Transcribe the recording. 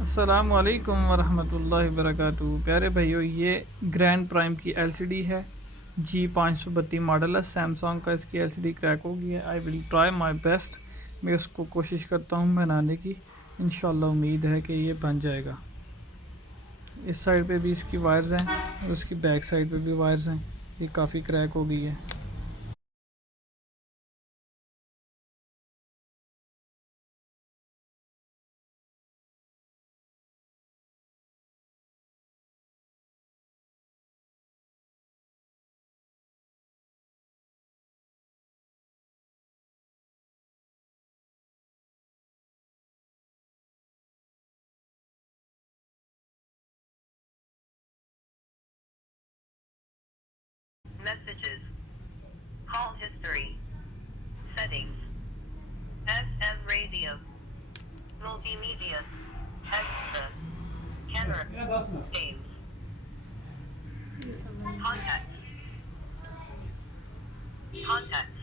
अस्सलामु अलैकुम वरहमतुल्लाहि वबरकातुहू। प्यारे भाइयों, ये ग्रैंड प्राइम की एलसीडी है। G532 मॉडल है सैमसंग का। इसकी एलसीडी क्रैक हो गई है। I will try my best. मैं उसको कोशिश करता हूँ बनाने की। इंशाल्लाह उम्मीद है कि ये बन जाएगा। इस साइड पे भी इसकी वायर्स हैं और उसकी बैक साइड पे भी वायर्स हैं। ये काफ़ी क्रैक हो गई है। Messages. Call history. Settings. FM radio. Multimedia. Extra. Camera. Games. Contacts. Contacts.